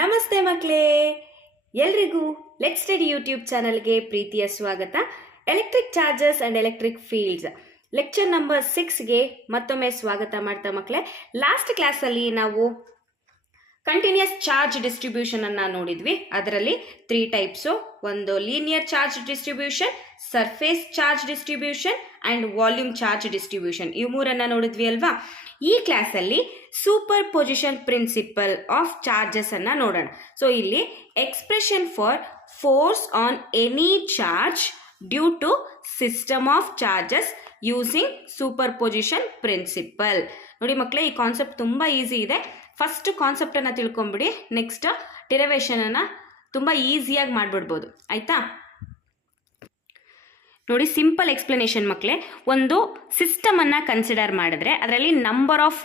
ನಮಸ್ತೆ ಮಕ್ಕಳೇ, ಎಲ್ರಿಗೂ ಲೆಟ್ ಸ್ಟಡಿ ಯೂಟ್ಯೂಬ್ ಚಾನಲ್ಗೆ ಪ್ರೀತಿಯ ಸ್ವಾಗತ. Electric charges and electric fields lecture number 6ಗೆ ಮತ್ತೊಮ್ಮೆ ಸ್ವಾಗತ ಮಾಡ್ತಾ ಮಕ್ಕಳೇ. ಲಾಸ್ಟ್ ಕ್ಲಾಸಲ್ಲಿ ನಾವು ಕಂಟಿನ್ಯೂಸ್ ಚಾರ್ಜ್ ಡಿಸ್ಟ್ರಿಬ್ಯೂಷನ್ ಅನ್ನ ನೋಡಿದ್ವಿ. ಅದರಲ್ಲಿ 3 ಟೈಪ್ಸು, ಒಂದು linear charge distribution, surface charge distribution and volume charge distribution, ಇವು ಮೂರನ್ನ ನೋಡಿದ್ವಿ ಅಲ್ವಾ. ಈ ಕ್ಲಾಸಲ್ಲಿ superposition principle of charges ಅನ್ನ ನೋಡೋಣ. ಸೊ ಇಲ್ಲಿ expression for force on any charge due to system of charges using superposition principle. ನೋಡಿ ಮಕ್ಕಳೇ, ಈ ಕಾನ್ಸೆಪ್ಟ್ ತುಂಬಾ ಈಸಿ ಇದೆ. ಫಸ್ಟ್ ಕಾನ್ಸೆಪ್ಟ್ ಅನ್ನ ತಿಳ್ಕೊಂಬಿಡಿ, ನೆಕ್ಸ್ಟ್ ಡಿರೈವೇಶನ್ ಅನ್ನ ತುಂಬಾ ಈಸಿಯಾಗಿ ಮಾಡ್ಬಿಡ್ಬೋದು. ಆಯ್ತಾ? ನೋಡಿ, ಸಿಂಪಲ್ ಎಕ್ಸ್ಪ್ಲನೇಷನ್ ಮಕ್ಕಳೇ. ಒಂದು ಸಿಸ್ಟಮ್ ಅನ್ನ ಕನ್ಸಿಡರ್ ಮಾಡಿದ್ರೆ ಅದರಲ್ಲಿ ನಂಬರ್ ಆಫ್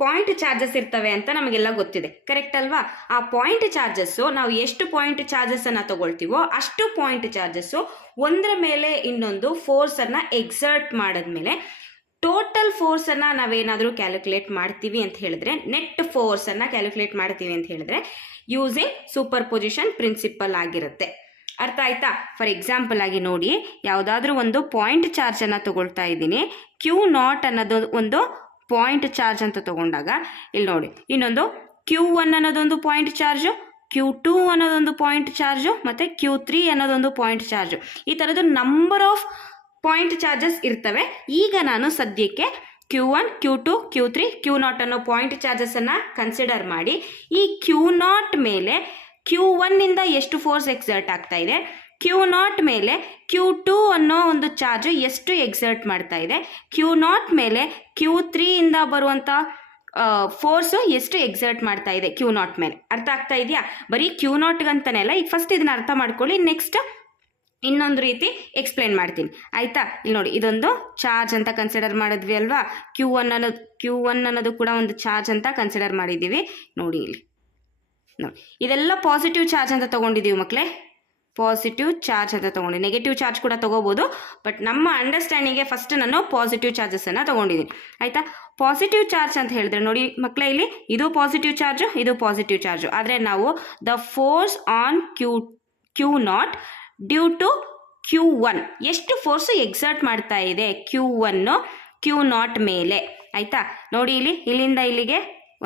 ಪಾಯಿಂಟ್ ಚಾರ್ಜಸ್ ಇರ್ತವೆ ಅಂತ ನಮಗೆಲ್ಲ ಗೊತ್ತಿದೆ, ಕರೆಕ್ಟ್ ಅಲ್ವಾ? ಆ ಪಾಯಿಂಟ್ ಚಾರ್ಜಸ್ಸು ನಾವು ಎಷ್ಟು ಪಾಯಿಂಟ್ ಚಾರ್ಜಸ್ ಅನ್ನ ತಗೊಳ್ತೀವೋ ಅಷ್ಟು ಪಾಯಿಂಟ್ ಚಾರ್ಜಸ್ಸು ಒಂದರ ಮೇಲೆ ಇನ್ನೊಂದು ಫೋರ್ಸ್ ಅನ್ನ ಎಕ್ಸರ್ಟ್ ಮಾಡಿದ್ಮೇಲೆ ಟೋಟಲ್ ಫೋರ್ಸ್ ಅನ್ನ ನಾವೇನಾದರೂ ಕ್ಯಾಲ್ಕುಲೇಟ್ ಮಾಡ್ತೀವಿ ಅಂತ ಹೇಳಿದ್ರೆ, ನೆಟ್ ಫೋರ್ಸ್ ಅನ್ನ ಕ್ಯಾಲ್ಕುಲೇಟ್ ಮಾಡ್ತೀವಿ ಅಂತ ಹೇಳಿದ್ರೆ ಯೂಸಿಂಗ್ ಸೂಪರ್ ಪೊಸಿಷನ್ ಪ್ರಿನ್ಸಿಪಲ್ ಆಗಿರುತ್ತೆ. ಅರ್ಥ ಆಯ್ತಾ? ಫಾರ್ ಎಕ್ಸಾಂಪಲ್ ಆಗಿ ನೋಡಿ, ಯಾವುದಾದ್ರೂ ಒಂದು ಪಾಯಿಂಟ್ ಚಾರ್ಜ್ ಅನ್ನ ತಗೊಳ್ತಾ ಇದ್ದೀನಿ. Q0 ಅನ್ನೋದು ಒಂದು ಪಾಯಿಂಟ್ ಚಾರ್ಜ್ ಅಂತ ತಗೊಂಡಾಗ ಇಲ್ಲಿ ನೋಡಿ, ಇನ್ನೊಂದು Q1 ಅನ್ನೋದೊಂದು ಪಾಯಿಂಟ್ ಚಾರ್ಜು, Q2 ಅನ್ನೋದೊಂದು ಪಾಯಿಂಟ್ ಚಾರ್ಜು, ಮತ್ತೆ Q3 ಅನ್ನೋದೊಂದು ಪಾಯಿಂಟ್ ಚಾರ್ಜು. ಈ ಥರದ್ದು ನಂಬರ್ ಆಫ್ ಪಾಯಿಂಟ್ ಚಾರ್ಜಸ್ ಇರ್ತವೆ. ಈಗ ನಾನು ಸದ್ಯಕ್ಕೆ Q1, Q2, Q3, Q0 ಅನ್ನೋ ಪಾಯಿಂಟ್ ಚಾರ್ಜಸ್ ಅನ್ನ ಕನ್ಸಿಡರ್ ಮಾಡಿ, ಈ Q0 ಮೇಲೆ Q1 ಇಂದ ಎಷ್ಟು ಫೋರ್ಸ್ ಎಕ್ಸರ್ಟ್ ಆಗ್ತಾ ಇದೆ, Q0 ಮೇಲೆ Q2 ಅನ್ನೋ ಒಂದು ಚಾರ್ಜ್ ಎಷ್ಟು ಎಕ್ಸರ್ಟ್ ಮಾಡ್ತಾ ಇದೆ, Q0 ಮೇಲೆ Q3 ಇಂದ ಬರುವಂಥ ಫೋರ್ಸು ಎಷ್ಟು ಎಕ್ಸರ್ಟ್ ಮಾಡ್ತಾ ಇದೆ Q0 ಮೇಲೆ. ಅರ್ಥ ಆಗ್ತಾ ಇದೆಯಾ? ಬರೀ Q0 ಅಂತಾನೆ ಅಲ್ಲ. ಈಗ ಫಸ್ಟ್ ಇದನ್ನ ಅರ್ಥ ಮಾಡ್ಕೊಳ್ಳಿ, ನೆಕ್ಸ್ಟ್ ಇನ್ನೊಂದು ರೀತಿ ಎಕ್ಸ್ಪ್ಲೈನ್ ಮಾಡ್ತೀನಿ. ಆಯ್ತಾ? ಇಲ್ಲಿ ನೋಡಿ, ಇದೊಂದು ಚಾರ್ಜ್ ಅಂತ ಕನ್ಸಿಡರ್ ಮಾಡಿದ್ವಿ ಅಲ್ವಾ. Q1 ಅನ್ನೋದು ಕೂಡ ಒಂದು ಚಾರ್ಜ್ ಅಂತ ಕನ್ಸಿಡರ್ ಮಾಡಿದ್ದೀವಿ. ನೋಡಿ ಇಲ್ಲಿ ನೋಡಿ, ಇದೆಲ್ಲ ಪಾಸಿಟಿವ್ ಚಾರ್ಜ್ ಅಂತ ತಗೊಂಡಿದ್ದೀವಿ ಮಕ್ಕಳೇ. ಪಾಸಿಟಿವ್ ಚಾರ್ಜ್ ಅಂತ ತಗೊಂಡು, ನೆಗೆಟಿವ್ ಚಾರ್ಜ್ ಕೂಡ ತಗೋಬಹುದು, ಬಟ್ ನಮ್ಮ ಅಂಡರ್ಸ್ಟ್ಯಾಂಡಿಂಗ್ಗೆ ಫಸ್ಟ್ ನಾನು ಪಾಸಿಟಿವ್ ಚಾರ್ಜಸ್ ಅನ್ನ ತಗೊಂಡಿದ್ದೀನಿ. ಆಯ್ತಾ? ಪಾಸಿಟಿವ್ ಚಾರ್ಜ್ ಅಂತ ಹೇಳಿದ್ರೆ ನೋಡಿ ಮಕ್ಕಳೇ, ಇಲ್ಲಿ ಇದು ಪಾಸಿಟಿವ್ ಚಾರ್ಜು, ಇದು ಪಾಸಿಟಿವ್ ಚಾರ್ಜು. ಆದರೆ ನಾವು the force on Q0 due to Q1 ಎಷ್ಟು ಫೋರ್ಸು ಎಕ್ಸರ್ಟ್ ಮಾಡ್ತಾ ಇದೆ Q0 ಮೇಲೆ. ಆಯ್ತಾ? ನೋಡಿ ಇಲ್ಲಿ, ಇಲ್ಲಿಂದ ಇಲ್ಲಿಗೆ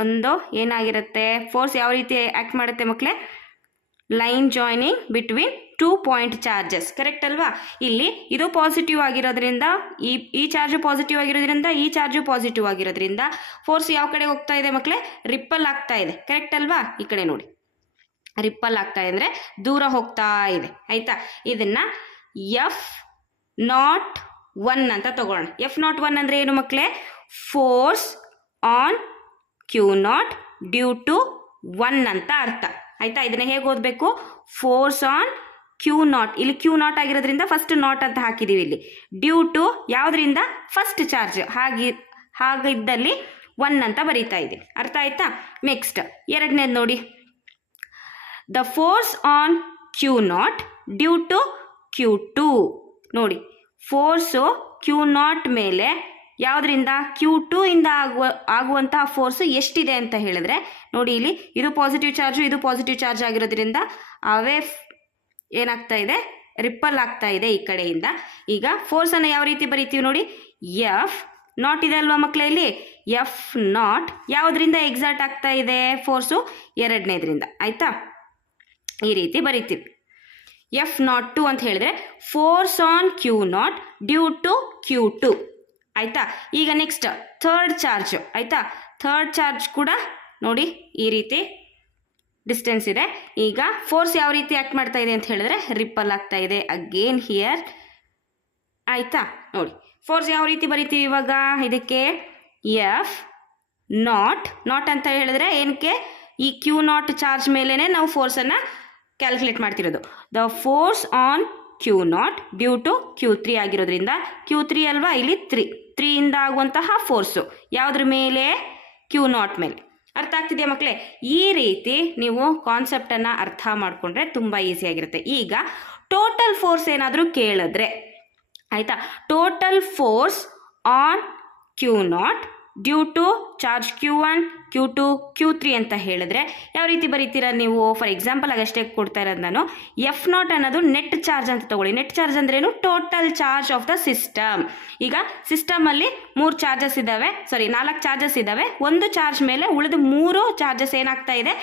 ಒಂದು ಏನಾಗಿರುತ್ತೆ, ಫೋರ್ಸ್ ಯಾವ ರೀತಿ ಆಕ್ಟ್ ಮಾಡುತ್ತೆ ಮಕ್ಕಳೇ? Line joining between 2 point charges, correct ಅಲ್ವಾ? ಇಲ್ಲಿ ಇದು ಪಾಸಿಟಿವ್ ಆಗಿರೋದ್ರಿಂದ, ಈ ಚಾರ್ಜು ಪಾಸಿಟಿವ್ ಆಗಿರೋದ್ರಿಂದ, ಈ ಚಾರ್ಜು ಪಾಸಿಟಿವ್ ಆಗಿರೋದ್ರಿಂದ ಫೋರ್ಸ್ ಯಾವ ಕಡೆ ಹೋಗ್ತಾ ಇದೆ ಮಕ್ಕಳೇ? ರಿಪ್ಪಲ್ ಆಗ್ತಾ ಇದೆ, ಕರೆಕ್ಟ್ ಅಲ್ವಾ? ಈ ಕಡೆ ನೋಡಿ, ರಿಪ್ಪಲ್ ಆಗ್ತಾ ಇದೆ ಅಂದರೆ ದೂರ ಹೋಗ್ತಾ ಇದೆ. ಆಯ್ತಾ? ಇದನ್ನ F01 ಅಂತ ತಗೊಳ್ಳೋಣ. F01 ಅಂದ್ರೆ ಏನು ಮಕ್ಕಳೇ? Force on Q0 due to 1 ಅಂತ ಅರ್ಥ. ಆಯ್ತಾ? ಇದನ್ನ ಹೇಗೆ ಓದಬೇಕು? ಫೋರ್ಸ್ ಆನ್ Q0, ಇಲ್ಲಿ Q0 ಆಗಿರೋದ್ರಿಂದ ಫಸ್ಟ್ ನಾಟ್ ಅಂತ ಹಾಕಿದೀವಿ. ಇಲ್ಲಿ ಡ್ಯೂ ಟು ಯಾವುದರಿಂದ? First charge. ಹಾಗಿದ್ದಲ್ಲಿ 1 ಅಂತ ಬರೀತಾ ಇದ್ದೀನಿ. ಅರ್ಥ ಆಯ್ತಾ? ನೆಕ್ಸ್ಟ್ ಎರಡನೇದು ನೋಡಿ, the force on Q0 due to Q2. ನೋಡಿ, ಫೋರ್ಸು Q0 ಮೇಲೆ ಯಾವುದರಿಂದ? Q2 ಇಂದ ಆಗುವಂತಹ ಫೋರ್ಸು ಎಷ್ಟಿದೆ ಅಂತ ಹೇಳಿದ್ರೆ ನೋಡಿ, ಇಲ್ಲಿ ಇದು ಪಾಸಿಟಿವ್ ಚಾರ್ಜು, ಇದು ಪಾಸಿಟಿವ್ ಚಾರ್ಜ್ ಆಗಿರೋದ್ರಿಂದ ಅವೇ ಏನಾಗ್ತಾ ಇದೆ? ರಿಪ್ಪಲ್ ಆಗ್ತಾ ಇದೆ ಈ ಕಡೆಯಿಂದ. ಈಗ ಫೋರ್ಸನ್ನು ಯಾವ ರೀತಿ ಬರೀತೀವಿ ನೋಡಿ, F0 ಇದೆ ಅಲ್ವಾ ಮಕ್ಕಳೇ? ಇಲ್ಲಿ F0 ಯಾವುದರಿಂದ ಎಕ್ಸರ್ಟ್ ಆಗ್ತಾ ಇದೆ ಫೋರ್ಸು? ಎರಡನೇದ್ರಿಂದ. ಆಯ್ತಾ? ಈ ರೀತಿ ಬರೀತೀವಿ. F02 ಅಂತ ಹೇಳಿದ್ರೆ force on Q0 due to Q2. ಆಯ್ತಾ? ಈಗ ನೆಕ್ಸ್ಟ್ ಥರ್ಡ್ ಚಾರ್ಜ್. ಆಯ್ತಾ? ಥರ್ಡ್ ಚಾರ್ಜ್ ಕೂಡ ನೋಡಿ ಈ ರೀತಿ ಡಿಸ್ಟೆನ್ಸ್ ಇದೆ. ಈಗ ಫೋರ್ಸ್ ಯಾವ ರೀತಿ ಆಕ್ಟ್ ಮಾಡ್ತಾ ಇದೆ ಅಂತ ಹೇಳಿದ್ರೆ ರಿಪ್ಪಲ್ ಆಗ್ತಾ ಇದೆ ಅಗೇನ್ ಹಿಯರ್. ಆಯ್ತಾ? ನೋಡಿ, ಫೋರ್ಸ್ ಯಾವ ರೀತಿ ಬರೀತೀವಿ ಇವಾಗ ಇದಕ್ಕೆ? F0 ಅಂತ ಹೇಳಿದ್ರೆ ಏನಕ್ಕೆ? ಈ Q0 ಚಾರ್ಜ್ ಮೇಲೇನೆ ನಾವು ಫೋರ್ಸನ್ನು ಕ್ಯಾಲ್ಕುಲೇಟ್ ಮಾಡ್ತಿರೋದು. The force on Q0 due to Q3 ಆಗಿರೋದ್ರಿಂದ, Q3 ಅಲ್ವಾ, ಇಲ್ಲಿ 3 ಇಂದ ಆಗುವಂತಹ ಫೋರ್ಸು ಯಾವುದ್ರ ಮೇಲೆ? Q0 ಮೇಲೆ. ಅರ್ಥ ಆಗ್ತಿದೆಯಾ ಮಕ್ಕಳೇ? ಈ ರೀತಿ ನೀವು ಕಾನ್ಸೆಪ್ಟನ್ನು ಅರ್ಥ ಮಾಡಿಕೊಂಡ್ರೆ ತುಂಬ ಈಸಿಯಾಗಿರುತ್ತೆ. ಈಗ ಟೋಟಲ್ ಫೋರ್ಸ್ ಏನಾದರೂ ಕೇಳಿದ್ರೆ, ಆಯಿತಾ, total force on Q0 due to charge Q1, Q2 Q3 ಅಂತ ಹೇಳಿದ್ರೆ ಯಾವ ರೀತಿ ಬರೀತೀರಾ ನೀವು? ಫಾರ್ ಎಕ್ಸಾಂಪಲ್ ಆಗಷ್ಟೇ ಕೊಡ್ತಾ ಇರೋದು ನಾನು. F0 ಅನ್ನೋದು ನೆಟ್ ಚಾರ್ಜ್ ಅಂತ ತಗೊಳ್ಳಿ. ನೆಟ್ ಚಾರ್ಜ್ ಅಂದ್ರೇನು? Total charge of the system. ಈಗ ಸಿಸ್ಟಮಲ್ಲಿ 4 ಚಾರ್ಜಸ್ ಇದ್ದಾವೆ. ಒಂದು ಚಾರ್ಜ್ ಮೇಲೆ ಉಳಿದ 3 ಚಾರ್ಜಸ್ ಏನಾಗ್ತಾ ಇದೆ?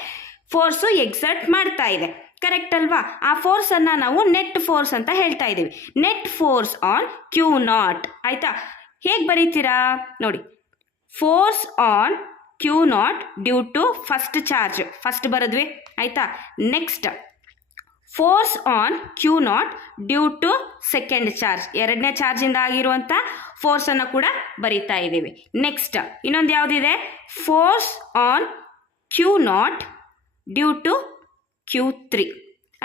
ಫೋರ್ಸು ಎಕ್ಸರ್ಟ್ ಮಾಡ್ತಾ ಇದೆ. ಕರೆಕ್ಟ್ ಅಲ್ವಾ? ಆ ಫೋರ್ಸನ್ನು ನಾವು ನೆಟ್ ಫೋರ್ಸ್ ಅಂತ ಹೇಳ್ತಾ ಇದ್ದೀವಿ. Net force on Q0. ಆಯಿತಾ? ಹೇಗೆ ಬರೀತೀರಾ ನೋಡಿ. Force on Q0 due to first ಬರೆದ್ವಿ. ಆಯಿತಾ? Next force on Q0 due to second charge, ಎರಡನೇ ಚಾರ್ಜಿಂದ ಆಗಿರುವಂಥ ಫೋರ್ಸನ್ನು ಕೂಡ ಬರೀತಾ ಇದ್ದೀವಿ. ನೆಕ್ಸ್ಟ್ ಇನ್ನೊಂದು ಯಾವುದಿದೆ? Force on Q0 due to Q3.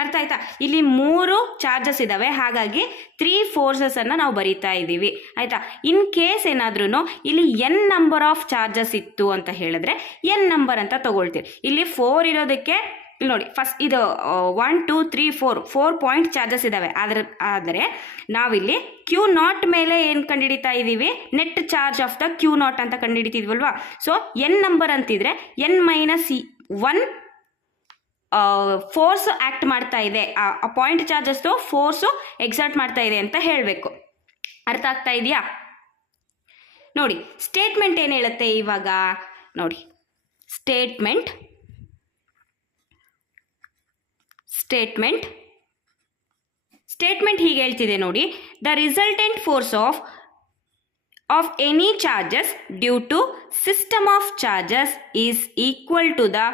ಅರ್ಥ ಆಯ್ತಾ? ಇಲ್ಲಿ 3 ಚಾರ್ಜಸ್ ಇದ್ದಾವೆ, ಹಾಗಾಗಿ 3 ಫೋರ್ಸಸನ್ನು ನಾವು ಬರೀತಾ ಇದ್ದೀವಿ. ಆಯಿತಾ? ಇನ್ ಕೇಸ್ ಏನಾದ್ರೂ ಇಲ್ಲಿ n ನಂಬರ್ ಆಫ್ ಚಾರ್ಜಸ್ ಇತ್ತು ಅಂತ ಹೇಳಿದ್ರೆ n ನಂಬರ್ ಅಂತ ತಗೊಳ್ತೀವಿ. ಇಲ್ಲಿ 4 ಇರೋದಕ್ಕೆ ಇಲ್ಲಿ ನೋಡಿ, ಫಸ್ಟ್ ಇದು 1 2 3 4 ಪಾಯಿಂಟ್ ಚಾರ್ಜಸ್ ಇದ್ದಾವೆ. ಆದರೆ ನಾವಿಲ್ಲಿ Q0 ಮೇಲೆ ಏನು ಕಂಡುಹಿಡಿತಾ ಇದ್ದೀವಿ? Net charge of the Q0 ಅಂತ ಕಂಡುಹಿಡಿತಿದ್ವಲ್ವಾ? ಸೊ n ನಂಬರ್ ಅಂತಿದ್ರೆ n-1 ಫೋರ್ಸ್ ಆ್ಯಕ್ಟ್ ಮಾಡ್ತಾ ಇದೆ, ಆ ಪಾಯಿಂಟ್ ಚಾರ್ಜಸ್ದು ಫೋರ್ಸು ಎಕ್ಸರ್ಟ್ ಮಾಡ್ತಾ ಇದೆ ಅಂತ ಹೇಳಬೇಕು. ಅರ್ಥ ಆಗ್ತಾ ಇದೆಯಾ? ನೋಡಿ ಸ್ಟೇಟ್ಮೆಂಟ್ ಏನು ಹೇಳುತ್ತೆ ಇವಾಗ ನೋಡಿ. ಸ್ಟೇಟ್ಮೆಂಟ್ ಹೀಗೆ ಹೇಳ್ತಿದೆ ನೋಡಿ. The resultant force of any charges due to system of charges is equal to the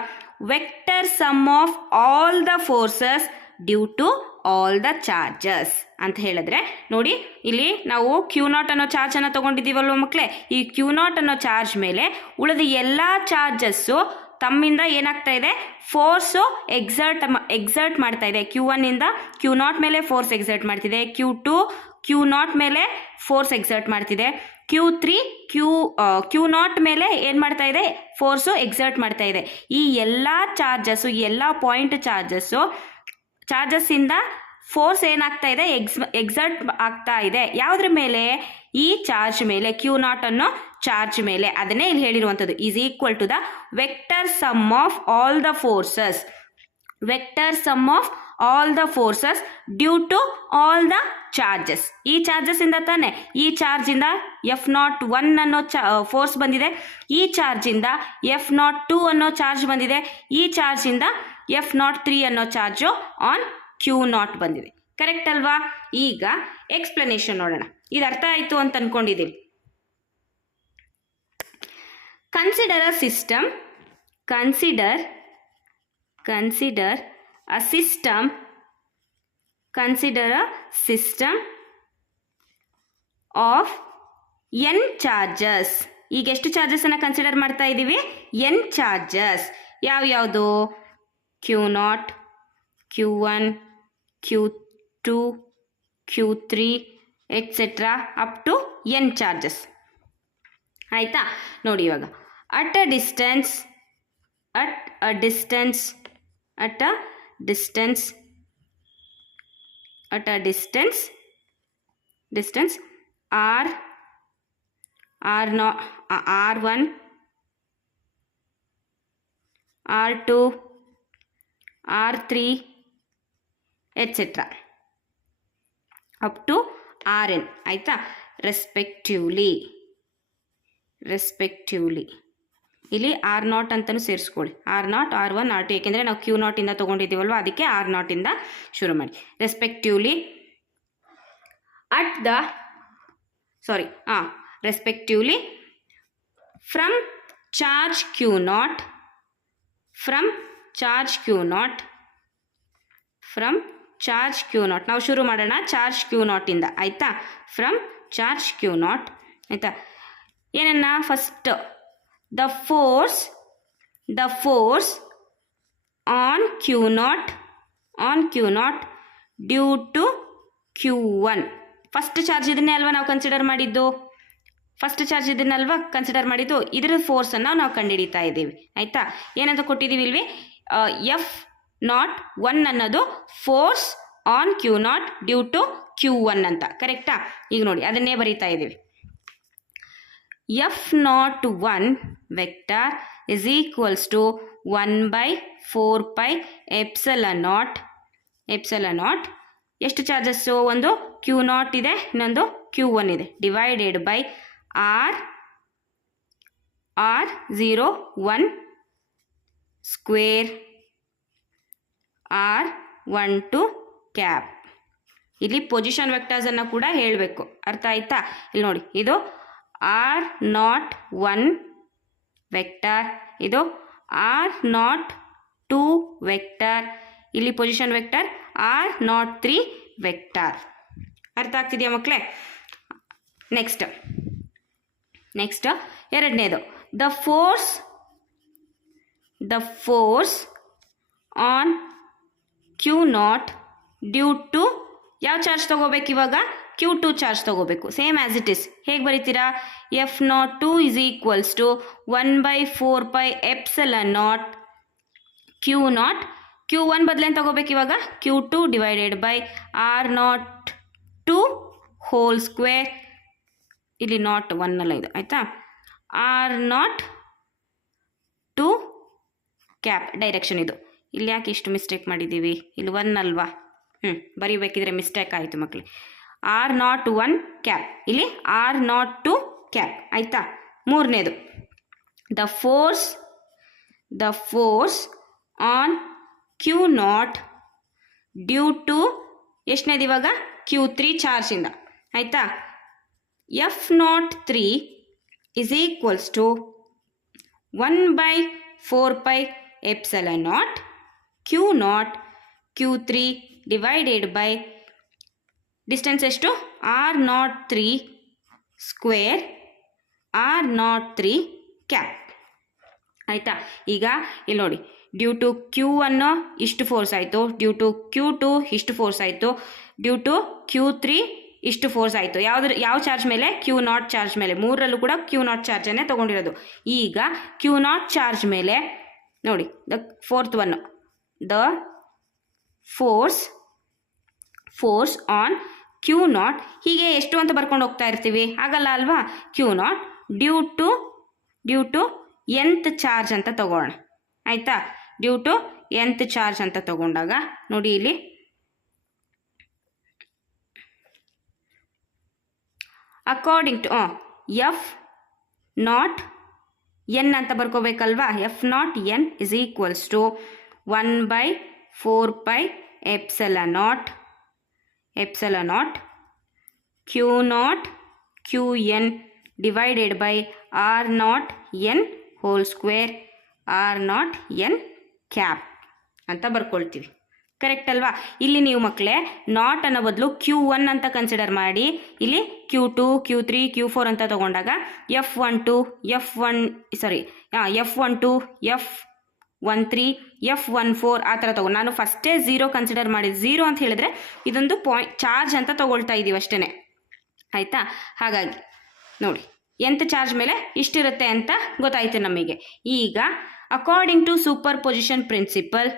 vector sum of all the forces due to all the charges ಅಂತ ಹೇಳಿದ್ರೆ ನೋಡಿ, ಇಲ್ಲಿ ನಾವು Q0 ಅನ್ನೋ ಚಾರ್ಜನ್ನು ತೊಗೊಂಡಿದ್ದೀವಲ್ವ ಮಕ್ಕಳೇ? ಈ Q0 ಅನ್ನೋ ಚಾರ್ಜ್ ಮೇಲೆ ಉಳಿದ ಎಲ್ಲ ಚಾರ್ಜಸ್ಸು ತಮ್ಮಿಂದ ಏನಾಗ್ತಾ ಇದೆ? ಫೋರ್ಸು ಎಕ್ಸರ್ಟ್ ಮಾಡ್ತಾ ಇದೆ. Q1ಇಂದ Q0 ಮೇಲೆ ಫೋರ್ಸ್ ಎಕ್ಸರ್ಟ್ ಮಾಡ್ತಿದೆ, Q0 ಮೇಲೆ ಫೋರ್ಸ್ ಎಕ್ಸರ್ಟ್ ಮಾಡ್ತಿದೆ, Q3 Q0 ಮೇಲೆ ಏನು ಮಾಡ್ತಾ ಇದೆ? ಫೋರ್ಸು ಎಕ್ಸರ್ಟ್ ಮಾಡ್ತಾ ಇದೆ. ಈ ಎಲ್ಲ ಚಾರ್ಜಸ್ಸು, ಎಲ್ಲ ಪಾಯಿಂಟ್ ಚಾರ್ಜಸ್ಸಿಂದ ಫೋರ್ಸ್ ಏನಾಗ್ತಾ ಇದೆ? ಎಕ್ಸರ್ಟ್ ಆಗ್ತಾ ಇದೆ. ಯಾವುದ್ರ ಮೇಲೆ? ಈ ಚಾರ್ಜ್ ಮೇಲೆ, Q0 ಅನ್ನೋ ಚಾರ್ಜ್ ಮೇಲೆ. ಅದನ್ನೇ ಇಲ್ಲಿ ಹೇಳಿರುವಂಥದ್ದು. Is equal to the vector sum of all the forces. Vector sum of all the forces due to all the charges. ಈ ಚಾರ್ಜಸ್ಸಿಂದ ತಾನೆ ಈ ಚಾರ್ಜಿಂದ F01 ಅನ್ನೋ ಫೋರ್ಸ್ ಬಂದಿದೆ, ಈ ಚಾರ್ಜಿಂದ F02 ಅನ್ನೋ ಚಾರ್ಜ್ ಬಂದಿದೆ, ಈ ಚಾರ್ಜಿಂದ F03 ಅನ್ನೋ ಚಾರ್ಜು ಆನ್ Q0 ಬಂದಿದೆ. ಕರೆಕ್ಟ್ ಅಲ್ವಾ? ಈಗ ಎಕ್ಸ್ಪ್ಲನೇಷನ್ ನೋಡೋಣ. ಇದು ಅರ್ಥ ಆಯಿತು ಅಂತ ಅಂದ್ಕೊಂಡಿದ್ದೀವಿ. Consider a system. Consider a system of n charges. ಈಗ ಎಷ್ಟು ಚಾರ್ಜಸನ್ನು ಕನ್ಸಿಡರ್ ಮಾಡ್ತಾ ಇದ್ದೀವಿ? n charges. ಯಾವ್ಯಾವುದು? Q0, Q1, Q2, Q3 etcetera up to n charges. ಆಯಿತಾ? ನೋಡಿ ಇವಾಗ at a distance R1, R2, R3 etcetera up to Rn. ಆಯಿತಾ? ರೆಸ್ಪೆಕ್ಟಿವ್ಲಿ ಇಲ್ಲಿ R0 ಅಂತಲೂ ಸೇರಿಸ್ಕೊಳ್ಳಿ. R0, R1, R2, ಏಕೆಂದರೆ ನಾವು Q0 ಇಂದ ತೊಗೊಂಡಿದ್ದೀವಲ್ವ, ಅದಕ್ಕೆ R0 ಇಂದ ಶುರು ಮಾಡಿ. ರೆಸ್ಪೆಕ್ಟಿವ್ಲಿ ಫ್ರಮ್ ಚಾರ್ಜ್ Q0 ನಾವು ಶುರು ಮಾಡೋಣ ಚಾರ್ಜ್ Q0 ಇಂದ. ಆಯಿತಾ? From charge Q0. ಆಯಿತಾ? ಏನನ್ನ first the force on Q0 due to Q1. First charge ಇದನ್ನೇ ಅಲ್ವಾ ನಾವು ಕನ್ಸಿಡರ್ ಮಾಡಿದ್ದು? ಇದರ ಫೋರ್ಸನ್ನು ನಾವು ಕಂಡುಹಿಡಿತಾ ಇದ್ದೀವಿ. ಆಯಿತಾ? ಏನಂತ ಕೊಟ್ಟಿದ್ದೀವಿ ಇಲ್ಲಿ? F01 ಅನ್ನೋದು force on Q0 due to Q1 ಅಂತ. ಕರೆಕ್ಟಾ? ಈಗ ನೋಡಿ ಅದನ್ನೇ ಬರೀತಾ ಇದ್ದೀವಿ. F01 vector is equals to 1/4π epsilon naught ಎಷ್ಟು ಚಾರ್ಜಸ್ಸು, ಒಂದು Q0 ಇದೆ, ಇನ್ನೊಂದು Q1 ಇದೆ, divided by R01 square R12 cap. ಇಲ್ಲಿ ಪೊಸಿಷನ್ ವೆಕ್ಟರ್ಸನ್ನು ಕೂಡ ಹೇಳಬೇಕು, ಅರ್ಥ ಆಯ್ತಾ? ಇಲ್ಲಿ ನೋಡಿ, ಇದು R01 ವೆಕ್ಟರ್, ಇದು R02 ವೆಕ್ಟರ್, ಇಲ್ಲಿ ಪೊಸಿಷನ್ ವೆಕ್ಟರ್ R03 ವೆಕ್ಟರ್. ಅರ್ಥ ಆಗ್ತಿದೆಯಾ ಮಕ್ಕಳೇ? ನೆಕ್ಸ್ಟ್ ಎರಡನೇದು, the force on Q0 due to ಯಾವ ಚಾರ್ಜ್ ತೊಗೋಬೇಕು ಇವಾಗ? Q2 ಚಾರ್ಜ್ ತೊಗೋಬೇಕು. Same as it is. ಹೇಗೆ ಬರೀತೀರಾ? F02 is equals to 1/4π epsilon not Q0. Q1 ಬದಲೇನು ತೊಗೋಬೇಕು ಇವಾಗ? Q2 divided by R02 whole square. ಇಲ್ಲಿ ನಾಟ್ 1 ಅಲ್ಲ ಇದು, ಆಯಿತಾ? R02 ಕ್ಯಾಪ್ ಡೈರೆಕ್ಷನ್ ಇದು. ಇಲ್ಲಿ ಯಾಕೆ ಇಷ್ಟು ಮಿಸ್ಟೇಕ್ ಮಾಡಿದ್ದೀವಿ? ಇಲ್ಲಿ 1 ಅಲ್ವಾ? ಬರೀಬೇಕಿದ್ರೆ ಮಿಸ್ಟೇಕ್ ಆಯಿತು ಮಕ್ಕಳೇ. R01 ಕ್ಯಾಪ್, ಇಲ್ಲಿ R02 ಕ್ಯಾಪ್, ಆಯಿತಾ? ಮೂರನೇದು, the force on Q0 due to ಎಷ್ಟನೇದು ಇವಾಗ? Q3 ಚಾರ್ಜಿಂದ, ಆಯಿತಾ? F03 is equals to 1/4π epsilon not Q0 Q3 divided by distance ಎಷ್ಟು? R03 ಸ್ಕ್ವೇರ್ R03 ಕ್ಯಾಪ್, ಆಯಿತಾ? ಈಗ ಇಲ್ಲಿ ನೋಡಿ, ಡ್ಯೂ ಟು Q1 ಇಷ್ಟು ಫೋರ್ಸ್ ಆಯಿತು, ಡ್ಯೂ ಟು Q2 ಇಷ್ಟು ಫೋರ್ಸ್ ಆಯಿತು, ಡ್ಯೂ ಟು Q3 ಇಷ್ಟು ಫೋರ್ಸ್ ಆಯಿತು. ಯಾವ ಚಾರ್ಜ್ ಮೇಲೆ? Q0 ಚಾರ್ಜ್ ಮೇಲೆ. ಮೂರರಲ್ಲೂ ಕೂಡ Q0 ಚಾರ್ಜನ್ನೇ ತೊಗೊಂಡಿರೋದು. ಈಗ Q0 ಚಾರ್ಜ್ ಮೇಲೆ ನೋಡಿ, the fourth one, the force on Q0. ಹೀಗೆ ಎಷ್ಟು ಅಂತ ಬರ್ಕೊಂಡು ಹೋಗ್ತಾ ಇರ್ತೀವಿ, ಆಗಲ್ಲ ಅಲ್ವಾ? Q0 due to nth charge ಅಂತ ತಗೋಣ, ಆಯಿತಾ? ಡ್ಯೂ ಟು nth ಚಾರ್ಜ್ ಅಂತ ತಗೊಂಡಾಗ ನೋಡಿ, ಇಲ್ಲಿ ಅಕಾರ್ಡಿಂಗ್ ಟು F0 n ಅಂತ ಬರ್ಕೋಬೇಕಲ್ವಾ? F0 n is equals to 1/4π epsilon not Q0 Qn divided by R0n whole square R0n cap ಅಂತ ಬರ್ಕೊಳ್ತೀವಿ. ಕರೆಕ್ಟ್ ಅಲ್ವಾ? ಇಲ್ಲಿ ನೀವು ಮಕ್ಕಳೇ ನಾಟ್ ಅನ್ನೋ ಬದಲು Q1 ಅಂತ ಕನ್ಸಿಡರ್ ಮಾಡಿ, ಇಲ್ಲಿ Q2 Q3 Q4 ಅಂತ ತಗೊಂಡಾಗ F12 F13 F14 ಆ ಥರ ತಗೊಂಡು, ನಾನು ಫಸ್ಟೇ 0 ಕನ್ಸಿಡರ್ ಮಾಡಿದ್ದು. 0 ಅಂತ ಹೇಳಿದ್ರೆ ಇದೊಂದು ಚಾರ್ಜ್ ಅಂತ ತಗೊಳ್ತಾ ಇದ್ದೀವಿ ಅಷ್ಟೇ, ಆಯಿತಾ? ಹಾಗಾಗಿ ನೋಡಿ, ಎಂಥ ಚಾರ್ಜ್ ಮೇಲೆ ಇಷ್ಟಿರುತ್ತೆ ಅಂತ ಗೊತ್ತಾಯ್ತು ನಮಗೆ. ಈಗ according to superposition principle,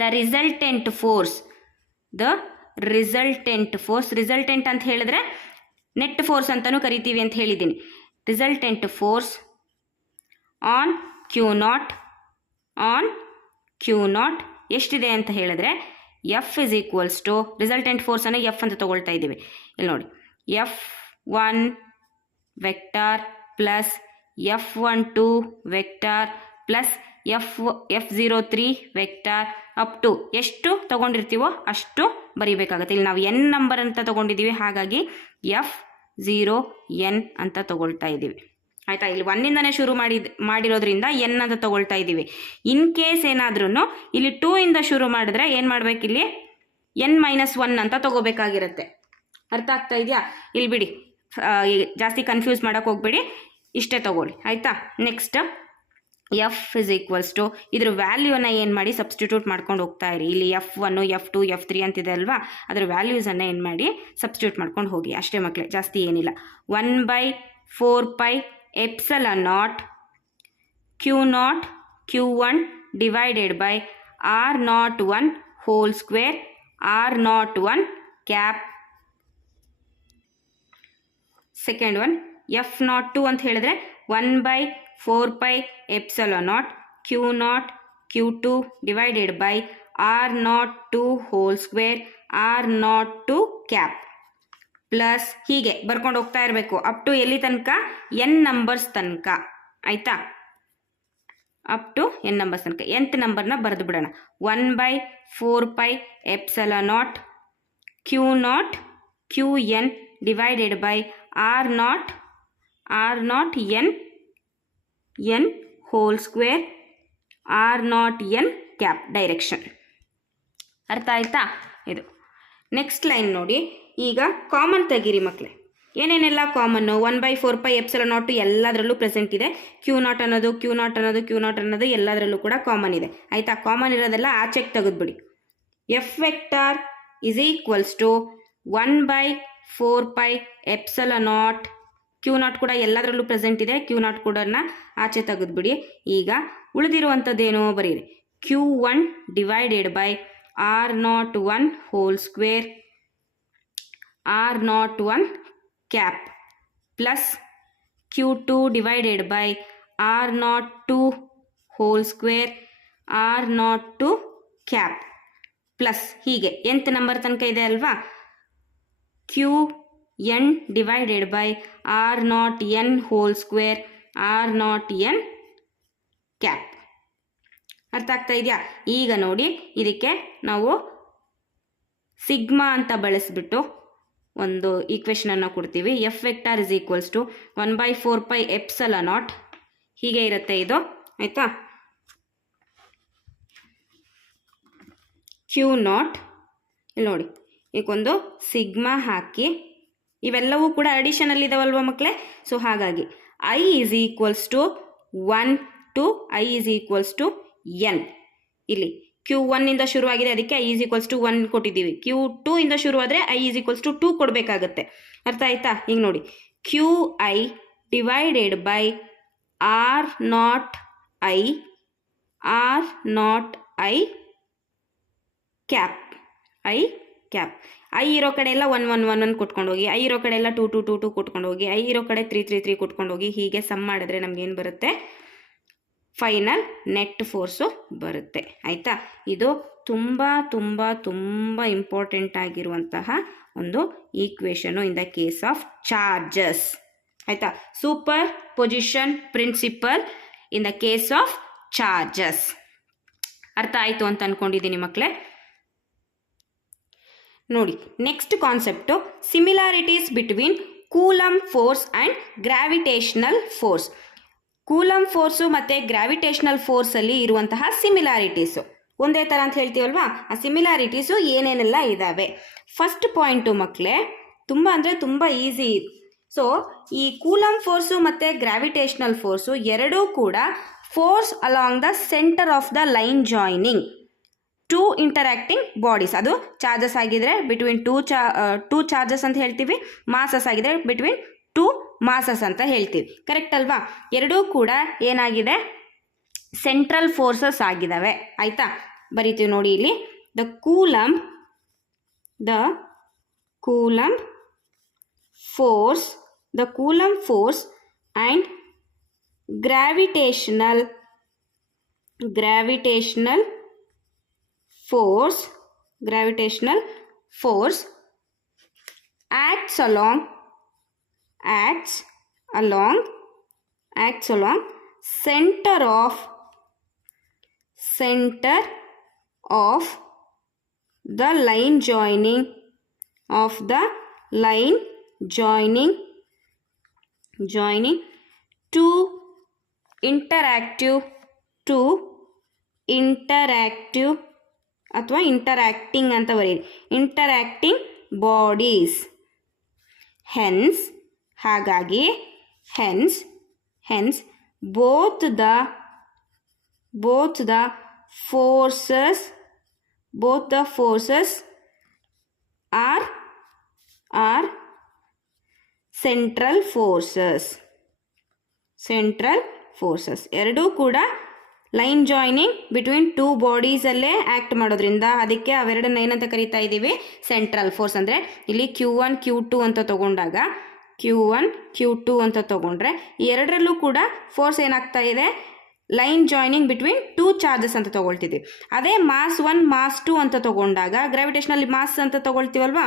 the resultant force ಅಂತ ಹೇಳಿದ್ರೆ ನೆಟ್ ಫೋರ್ಸ್ ಅಂತಲೂ ಕರಿತೀವಿ ಅಂತ ಹೇಳಿದ್ದೀನಿ. ರಿಸಲ್ಟೆಂಟ್ ಫೋರ್ಸ್ ಆನ್ Q0 ಎಷ್ಟಿದೆ ಅಂತ ಹೇಳಿದ್ರೆ F is equals to, resultant ಫೋರ್ಸನ್ನು F ಅಂತ ತೊಗೊಳ್ತಾ ಇದ್ದೀವಿ. ಇಲ್ಲಿ ನೋಡಿ, F1 vector plus F12 vector plus F03 vector up to ಎಷ್ಟು ತೊಗೊಂಡಿರ್ತೀವೋ ಅಷ್ಟು ಬರೀಬೇಕಾಗುತ್ತೆ. ಇಲ್ಲಿ ನಾವು n ನಂಬರ್ ಅಂತ ತೊಗೊಂಡಿದ್ದೀವಿ, ಹಾಗಾಗಿ F0n ಅಂತ ತೊಗೊಳ್ತಾ ಇದ್ದೀವಿ, ಆಯಿತಾ? ಇಲ್ಲಿ 1ಇಂದನೇ ಶುರು ಮಾಡಿರೋದ್ರಿಂದ n ಅಂತ ತೊಗೊಳ್ತಾ ಇದ್ದೀವಿ. ಇನ್ ಕೇಸ್ ಏನಾದ್ರೂ ಇಲ್ಲಿ 2ಇಂದ ಶುರು ಮಾಡಿದ್ರೆ ಏನು ಮಾಡಬೇಕು? ಇಲ್ಲಿ n-1 ಅಂತ ತೊಗೋಬೇಕಾಗಿರುತ್ತೆ. ಅರ್ಥ ಆಗ್ತಾ ಇದೆಯಾ? ಇಲ್ಲಿ ಬಿಡಿ, ಜಾಸ್ತಿ ಕನ್ಫ್ಯೂಸ್ ಮಾಡೋಕ್ಕೆ ಹೋಗ್ಬೇಡಿ, ಇಷ್ಟೇ ತೊಗೊಳ್ಳಿ, ಆಯಿತಾ? Next F is equals to, ಇದ್ರ ವ್ಯಾಲ್ಯೂನ ಏನು ಮಾಡಿ ಸಬ್ಸ್ಟಿಟ್ಯೂಟ್ ಮಾಡ್ಕೊಂಡು ಹೋಗ್ತಾ ಇರಿ. ಇಲ್ಲಿ F1 F2 F3 ಅಂತಿದೆ ಅಲ್ವಾ, ಅದರ ವ್ಯಾಲ್ಯೂಸನ್ನು ಏನು ಮಾಡಿ ಸಬ್ಸ್ಟಿಟ್ಯೂಟ್ ಮಾಡ್ಕೊಂಡು ಹೋಗಿ, ಅಷ್ಟೇ ಮಕ್ಕಳೇ, ಜಾಸ್ತಿ ಏನಿಲ್ಲ. 1/4π epsilon not Q0 Q1 divided by R01 whole square R01 cap. Second one F02 ಅಂತ ಹೇಳಿದ್ರೆ 1/4 epsilon naught Q0 Q2 divided by R02 whole square R02 cap plus ಹೀಗೆ ಬರ್ಕೊಂಡು ಹೋಗ್ತಾ ಇರಬೇಕು ಅಪ್ ಟು ಎಲ್ಲಿ ತನಕ n ನಂಬರ್ಸ್ ತನಕ. ಆಯಿತಾ, ಅಪ್ ಟು n ನಂಬರ್ಸ್ ತನಕ. nth ನಂಬರ್ನ ಬರೆದು ಬಿಡೋಣ. 1/4 epsilon naught Q0 Qn divided by R0 n whole square R0 n cap direction. ಅರ್ಥ ಆಯ್ತಾ? ಇದು ನೆಕ್ಸ್ಟ್ ಲೈನ್ ನೋಡಿ. ಈಗ ಕಾಮನ್ ತೆಗೀರಿ ಮಕ್ಕಳೇ. ಏನೇನೆಲ್ಲ ಕಾಮನ್ನು? 1/4 epsilon naught ಎಲ್ಲದರಲ್ಲೂ ಪ್ರೆಸೆಂಟ್ ಇದೆ. Q0 ಅನ್ನೋದು ಎಲ್ಲದರಲ್ಲೂ ಕೂಡ ಕಾಮನ್ ಇದೆ. ಆಯಿತಾ, ಕಾಮನ್ ಇರೋದೆಲ್ಲ ಆಚೆಗೆ ತೆಗೆದುಬಿಡಿ. F vector is equals to 1/4 epsilon naught Q0 ಕೂಡ ಎಲ್ಲದರಲ್ಲೂ ಪ್ರೆಸೆಂಟ್ ಇದೆ. Q0 ಕೂಡ ಆಚೆ ತೆಗೆದುಬಿಡಿ. ಈಗ ಉಳಿದಿರುವಂಥದ್ದೇನೋ ಬರೀರಿ. Q1 divided by R01 whole square R01 cap plus Q2 divided by R02 whole square R02 cap plus ಹೀಗೆ nth ನಂಬರ್ ತನಕ ಇದೆ ಅಲ್ವಾ? Qn divided by R0n whole square R0n cap. ಅರ್ಥ ಆಗ್ತಾ ಇದೆಯಾ? ಈಗ ನೋಡಿ, ಇದಕ್ಕೆ ನಾವು ಸಿಗ್ಮಾ ಅಂತ ಬಳಸಿಬಿಟ್ಟು ಒಂದು ಈಕ್ವೇಷನನ್ನು ಕೊಡ್ತೀವಿ. F vector is equals to 1/4 epsilon naught ಹೀಗೆ ಇರುತ್ತೆ ಇದು. ಆಯಿತಾ, Q0 ಇಲ್ಲಿ ನೋಡಿ, ಈಗೊಂದು ಸಿಗ್ಮಾ ಹಾಕಿ, ಇವೆಲ್ಲವೂ ಕೂಡ ಅಡಿಷನಲ್ಲಿ ಇದಾವಲ್ವ ಮಕ್ಕಳೇ? ಸೊ ಹಾಗಾಗಿ I is equals to 1 to I is equals to n. ಇಲ್ಲಿ Q1 ಇಂದ ಶುರುವಾಗಿದೆ, ಅದಕ್ಕೆ I is equals to 1 ಕೊಟ್ಟಿದ್ದೀವಿ. Q2 ಇಂದ ಶುರುವಾದರೆ I is equals to 2 ಕೊಡಬೇಕಾಗತ್ತೆ. ಅರ್ಥ ಆಯ್ತಾ? ಈಗ ನೋಡಿ, QI divided by R0I cap I cap. I ಇರೋ ಕಡೆ ಎಲ್ಲ 1 1 1 1 ಕೊಟ್ಕೊಂಡು ಹೋಗಿ, ಐ ಇರೋ ಕಡೆ ಎಲ್ಲ 2 2 2 2 ಕೊಟ್ಕೊಂಡು ಹೋಗಿ, ಐ ಇರೋ ಕಡೆ 3 3 3 ಕೊಟ್ಕೊಂಡು ಹೋಗಿ, ಹೀಗೆ ಸಮ್ ಮಾಡಿದ್ರೆ ನಮಗೇನು ಬರುತ್ತೆ? ಫೈನಲ್ ನೆಟ್ ಫೋರ್ಸು ಬರುತ್ತೆ. ಆಯಿತಾ, ಇದು ತುಂಬ ತುಂಬ ತುಂಬ ಇಂಪಾರ್ಟೆಂಟ್ ಆಗಿರುವಂತಹ ಒಂದು equation in the case of charges. ಆಯಿತಾ, superposition principle in the case of charges. ಅರ್ಥ ಆಯಿತು ಅಂತ ಅಂದ್ಕೊಂಡಿದ್ದೀನಿ ಮಕ್ಕಳೇ. ನೋಡಿ, next concept similarities between Coulomb force and gravitational force. Coulomb force ಮತ್ತು ಗ್ರಾವಿಟೇಷನಲ್ ಫೋರ್ಸಲ್ಲಿ ಇರುವಂತಹ ಸಿಮಿಲಾರಿಟೀಸು ಒಂದೇ ಥರ ಅಂತ ಹೇಳ್ತೀವಲ್ವಾ? ಆ ಸಿಮಿಲಾರಿಟೀಸು ಏನೇನೆಲ್ಲ ಇದ್ದಾವೆ. ಫಸ್ಟ್ ಪಾಯಿಂಟು ಮಕ್ಕಳೇ, ತುಂಬ ಅಂದರೆ ತುಂಬ ಈಸಿ. ಸೊ ಈ ಕೂಲಂಬ್ ಫೋರ್ಸು ಮತ್ತು ಗ್ರಾವಿಟೇಷನಲ್ ಫೋರ್ಸು ಎರಡೂ ಕೂಡ force along the centre of the line joining two interacting bodies. ಅದು ಚಾರ್ಜಸ್ ಆಗಿದ್ರೆ ಬಿಟ್ವೀನ್ ಟೂ ಚಾರ್ಜಸ್ ಅಂತ ಹೇಳ್ತೀವಿ, ಮಾಸಸ್ ಆಗಿದ್ರೆ ಬಿಟ್ವೀನ್ ಟೂ ಮಾಸಸ್ ಅಂತ ಹೇಳ್ತೀವಿ. ಕರೆಕ್ಟ್ ಅಲ್ವಾ? ಎರಡೂ ಕೂಡ ಏನಾಗಿದೆ? ಸೆಂಟ್ರಲ್ ಫೋರ್ಸಸ್ ಆಗಿದ್ದಾವೆ. ಆಯಿತಾ, ಬರಿತೀವಿ ನೋಡಿ ಇಲ್ಲಿ. The coulomb force and gravitational force acts along center of the line joining two interactive ಅಥವಾ ಇಂಟರಾಕ್ಟಿಂಗ್ ಅಂತ ಬರೀರಿ, ಇಂಟರಾಕ್ಟಿಂಗ್ ಬಾಡೀಸ್. ಹಾಗಾಗಿ both the forces are central forces. ಎರಡೂ ಕೂಡ ಲೈನ್ ಜಾಯ್ನಿಂಗ್ ಬಿಟ್ವೀನ್ ಟೂ ಬಾಡೀಸಲ್ಲೇ ಆ್ಯಕ್ಟ್ ಮಾಡೋದ್ರಿಂದ ಅದಕ್ಕೆ ಅವೆರಡನ್ನ ಏನಂತ ಕರಿತಾ ಇದ್ದೀವಿ, ಸೆಂಟ್ರಲ್ ಫೋರ್ಸ್. ಅಂದರೆ ಇಲ್ಲಿ Q1 Q2 ಅಂತ ತಗೊಂಡಾಗ Q1 Q2 ಅಂತ ತಗೊಂಡ್ರೆ ಈ ಎರಡರಲ್ಲೂ ಕೂಡ ಫೋರ್ಸ್ ಏನಾಗ್ತಾ ಇದೆ, line joining between two charges ಅಂತ ತಗೊಳ್ತಿದ್ವಿ. ಅದೇ ಮಾಸ್ 1 ಮಾಸ್ 2 ಅಂತ ತಗೊಂಡಾಗ, ಗ್ರಾವಿಟೇಷನಲ್ ಮಾಸ್ ಅಂತ ತಗೊಳ್ತೀವಲ್ವಾ,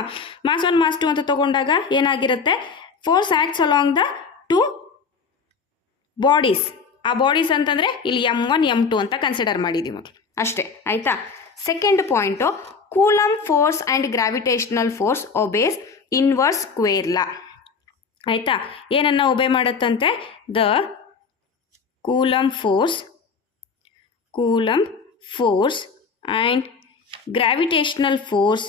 ಮಾಸ್ 1 ಮಾಸ್ 2 ಅಂತ ತಗೊಂಡಾಗ ಏನಾಗಿರುತ್ತೆ, force acts along the two bodies. ಆ ಬಾಡೀಸ್ ಅಂತಂದರೆ ಇಲ್ಲಿ M1 M2 ಅಂತ ಕನ್ಸಿಡರ್ ಮಾಡಿದ್ದೀವಿ ಮಕ್ಕಳು, ಅಷ್ಟೇ ಆಯಿತಾ. Second point, Coulomb force and gravitational force obeys inverse square law. ಆಯಿತಾ, ಏನನ್ನ ಒಬೆ ಮಾಡುತ್ತಂತೆ, the Coulomb force and gravitational force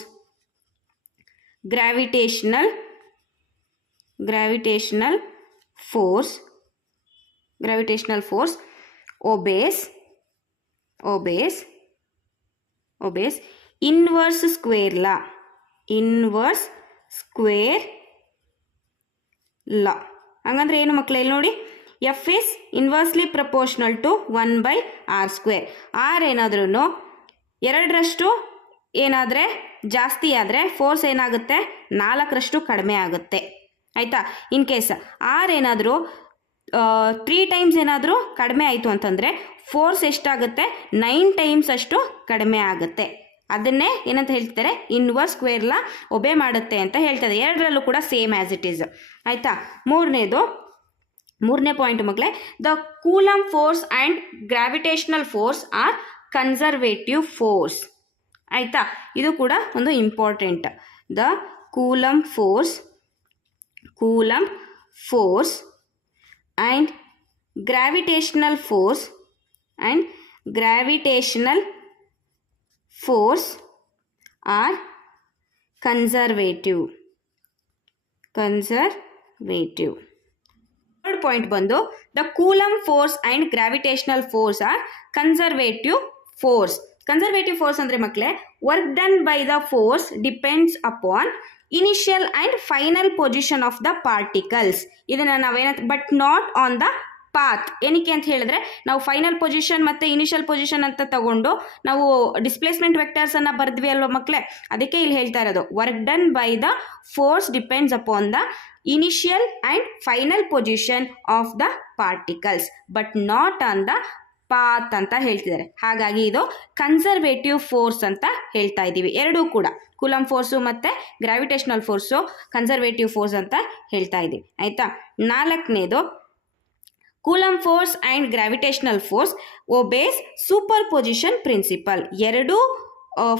obeys inverse square law. ಹಂಗಂದ್ರೆ ಏನು ಮಕ್ಕಳೇ, ಇಲ್ಲಿ ನೋಡಿ, F is inversely proportional to 1/r². R ಏನಾದ್ರೂ ಎರಡರಷ್ಟು ಏನಾದರೆ ಜಾಸ್ತಿ ಆದರೆ ಫೋರ್ಸ್ ಏನಾಗುತ್ತೆ, 4ರಷ್ಟು ಕಡಿಮೆ ಆಗುತ್ತೆ. ಆಯಿತಾ. ಇನ್ ಕೇಸ್ ಆರ್ ಏನಾದರೂ 3 ಟೈಮ್ಸ್ ಏನಾದರೂ ಕಡಿಮೆ ಆಯಿತು ಅಂತಂದರೆ ಫೋರ್ಸ್ ಎಷ್ಟಾಗುತ್ತೆ, 9 ಟೈಮ್ಸ್ ಅಷ್ಟು ಕಡಿಮೆ ಆಗುತ್ತೆ. ಅದನ್ನೇ ಏನಂತ ಹೇಳ್ತಾರೆ, ಇನ್ವರ್ಸ್ ಸ್ಕ್ವೇರ್ ಲಾ ಒಬೆ ಮಾಡುತ್ತೆ ಅಂತ ಹೇಳ್ತದೆ. ಎರಡರಲ್ಲೂ ಕೂಡ ಸೇಮ್ ಆ್ಯಸ್ ಇಟ್ ಈಸ್. ಆಯಿತಾ. ಮೂರನೇ ಪಾಯಿಂಟ್ ಮಕ್ಕಳೇ, the Coulomb force and gravitational force are conservative force. ಆಯಿತಾ, ಇದು ಕೂಡ ಒಂದು important. The Coulomb force and gravitational force are conservative. Third point ಬಂದು, the Coulomb force and gravitational force are conservative force. Conservative force ಅಂದರೆ ಮಕ್ಕಳೇ, work done by the force depends upon initial and final position of the particles. ಇದನ್ನು but not on the path. ಏನಕ್ಕೆ ಅಂತ ಹೇಳಿದ್ರೆ, ನಾವು final position ಮತ್ತು initial position ಅಂತ ತಗೊಂಡು ನಾವು ಡಿಸ್ಪ್ಲೇಸ್ಮೆಂಟ್ ವೆಕ್ಟರ್ಸನ್ನು ಬರೆದ್ವಿ ಅಲ್ವ ಮಕ್ಕಳೇ, ಅದಕ್ಕೆ ಇಲ್ಲಿ ಹೇಳ್ತಾ ಇರೋದು, work done by the force depends upon the initial and final position of the particles but not on the path ಅಂತ ಹೇಳ್ತಿದ್ದಾರೆ. ಹಾಗಾಗಿ ಇದು ಕನ್ಸರ್ವೇಟಿವ್ ಫೋರ್ಸ್ ಅಂತ ಹೇಳ್ತಾ ಇದ್ದೀವಿ. ಎರಡೂ ಕೂಡ ಕೂಲಮ್ ಫೋರ್ಸು ಮತ್ತು ಗ್ರಾವಿಟೇಷನಲ್ ಫೋರ್ಸು ಕನ್ಸರ್ವೇಟಿವ್ ಫೋರ್ಸ್ ಅಂತ ಹೇಳ್ತಾ ಇದ್ದೀವಿ. ಆಯಿತಾ. ನಾಲ್ಕನೇದು, Coulomb force and gravitational force obeys superposition principle. ಎರಡೂ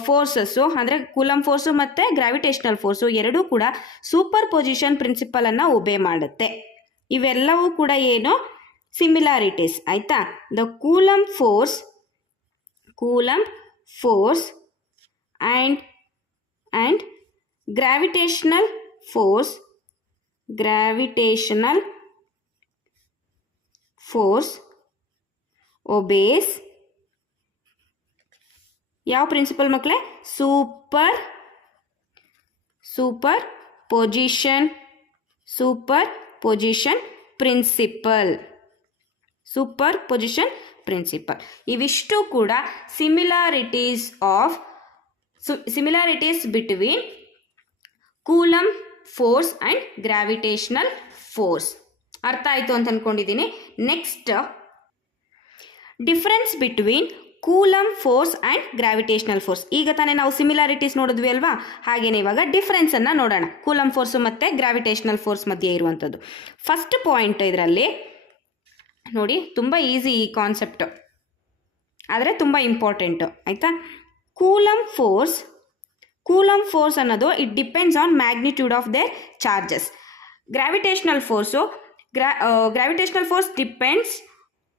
ಫೋರ್ಸಸ್ಸು ಅಂದರೆ ಕೂಲಮ್ ಫೋರ್ಸು ಮತ್ತು ಗ್ರಾವಿಟೇಷನಲ್ ಫೋರ್ಸು ಎರಡೂ ಕೂಡ ಸೂಪರ್ ಪೊಸಿಷನ್ ಪ್ರಿನ್ಸಿಪಲನ್ನು ಒಬೇ ಮಾಡುತ್ತೆ. ಇವೆಲ್ಲವೂ ಕೂಡ ಏನು, ಸಿಮಿಲಾರಿಟೀಸ್. ಆಯಿತಾ. The Coulomb force and gravitational force obeys ಯಾವ ಪ್ರಿನ್ಸಿಪಲ್ ಮಕ್ಕಳೇ, ಸೂಪರ್ ಪೊಸಿಷನ್ ಪ್ರಿನ್ಸಿಪಲ್. ಇವಿಷ್ಟು ಕೂಡ similarities between coulomb force and gravitational force. ಅರ್ಥ ಆಯಿತು ಅಂತ ಅಂದ್ಕೊಂಡಿದ್ದೀನಿ. Next, difference between coulomb force and gravitational force. ಈಗ ತಾನೇ ನಾವು ಸಿಮಿಲಾರಿಟೀಸ್ ನೋಡಿದ್ವಿ ಅಲ್ವಾ, ಹಾಗೇನೆ ಇವಾಗ ಡಿಫ್ರೆನ್ಸನ್ನು ನೋಡೋಣ ಕೂಲಮ್ ಫೋರ್ಸು ಮತ್ತು ಗ್ರಾವಿಟೇಷನಲ್ ಫೋರ್ಸ್ ಮಧ್ಯೆ ಇರುವಂಥದ್ದು. ಫಸ್ಟ್ ಪಾಯಿಂಟ್ ಇದರಲ್ಲಿ ನೋಡಿ, ತುಂಬ ಈಸಿ ಈ ಕಾನ್ಸೆಪ್ಟು, ಆದರೆ ತುಂಬ ಇಂಪಾರ್ಟೆಂಟು. ಆಯಿತಾ. ಕೂಲಮ್ ಫೋರ್ಸ್ ಅನ್ನೋದು it depends on magnitude of their charges. Gravitational force depends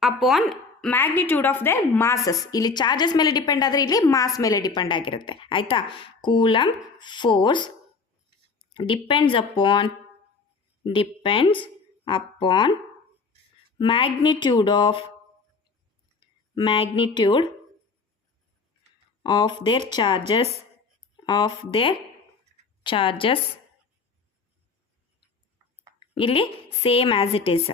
upon magnitude of their masses. ಇಲ್ಲಿ ಚಾರ್ಜಸ್ ಮೇಲೆ ಡಿಪೆಂಡ್ ಆದರೆ ಇಲ್ಲಿ ಮಾಸ್ ಮೇಲೆ ಡಿಪೆಂಡ್ ಆಗಿರುತ್ತೆ. ಆಯಿತಾ. Coulomb force depends upon magnitude of their charges ಇಲ್ಲಿ same as it is.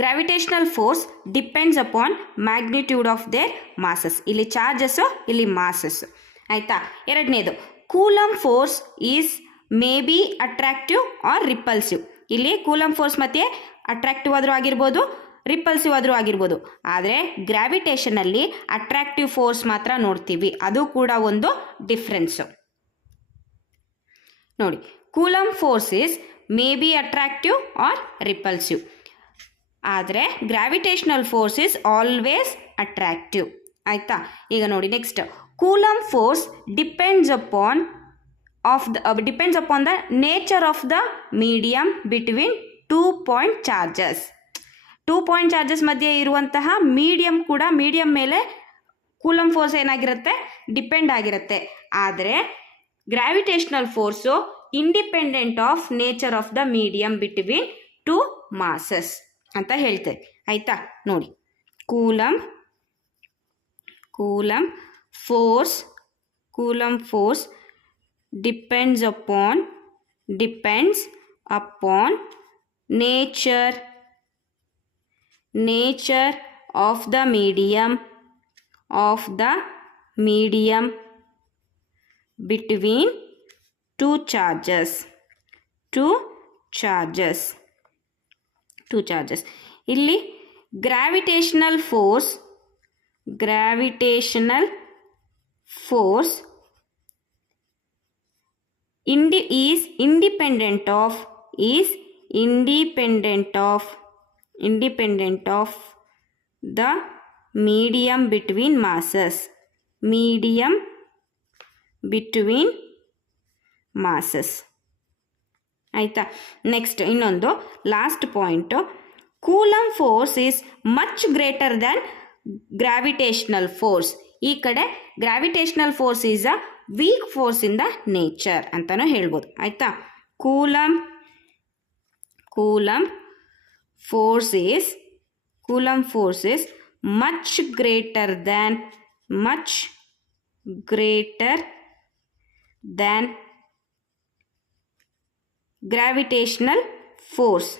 Gravitational force depends upon magnitude of their masses. ಇಲ್ಲಿ charges, ಇಲ್ಲಿ ಮಾಸಸ್ಸು. ಆಯಿತಾ? ಎರಡನೇದು, Coulomb force is may be attractive or repulsive. ಇಲ್ಲಿ coulomb force ಮತ್ತೆ attractive ಆದರೂ ಆಗಿರ್ಬೋದು, repulsive ಆದರೂ ಆಗಿರ್ಬೋದು. ಆದರೆ ಗ್ರಾವಿಟೇಷನಲ್ಲಿ ಅಟ್ರಾಕ್ಟಿವ್ ಫೋರ್ಸ್ ಮಾತ್ರ ನೋಡ್ತೀವಿ. ಅದು ಕೂಡ ಒಂದು ಡಿಫ್ರೆನ್ಸು. ನೋಡಿ, Coulomb force is may be attractive or repulsive. ಆದರೆ gravitational force is always attractive. ಆಯಿತಾ? ಈಗ ನೋಡಿ next, Coulomb force depends upon the nature of the medium between 2 point charges. 2 point charges ಮಧ್ಯೆ ಇರುವಂತಹ ಮೀಡಿಯಮ್ ಕೂಡ, ಮೀಡಿಯಮ್ ಮೇಲೆ coulomb force ಏನಾಗಿರುತ್ತೆ, depend ಆಗಿರುತ್ತೆ. ಆದರೆ gravitational force independent of nature of the medium between 2 masses ಅಂತ ಹೇಳ್ತೇವೆ. ಆಯಿತಾ? ನೋಡಿ, Coulomb force depends upon nature of the medium between two charges. ಇಲ್ಲಿ gravitational force is independent of the medium between masses. ಆಯಿತಾ? Next ಇನ್ನೊಂದು last point, Coulomb force is much greater than gravitational force. ಈ ಕಡೆ gravitational force is a weak force in the nature ಅಂತಲೂ ಹೇಳ್ಬೋದು. ಆಯಿತಾ? Coulomb force is much greater than gravitational force.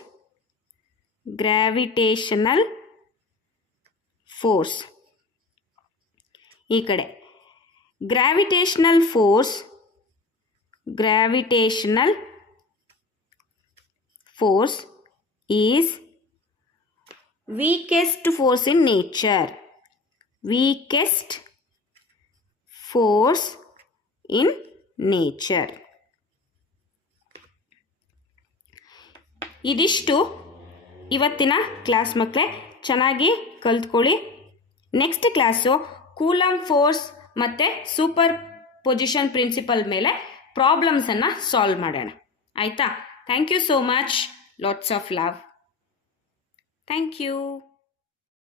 ಈ ಕಡೆ gravitational force is weakest force in nature. ಇದಿಷ್ಟು ಇವತ್ತಿನ class ಮಕ್ಕಳೇ. ಚೆನ್ನಾಗಿ ಕಲ್ತ್ಕೊಳ್ಳಿ. ನೆಕ್ಸ್ಟ್ ಕ್ಲಾಸು ಕೂಲಮ್ ಫೋರ್ಸ್ ಮತ್ತು ಸೂಪರ್ ಪೊಸಿಷನ್ ಪ್ರಿನ್ಸಿಪಲ್ ಮೇಲೆ ಪ್ರಾಬ್ಲಮ್ಸನ್ನು ಸಾಲ್ವ್ ಮಾಡೋಣ. ಆಯಿತಾ? Thank you so much. Lots of love. Thank you.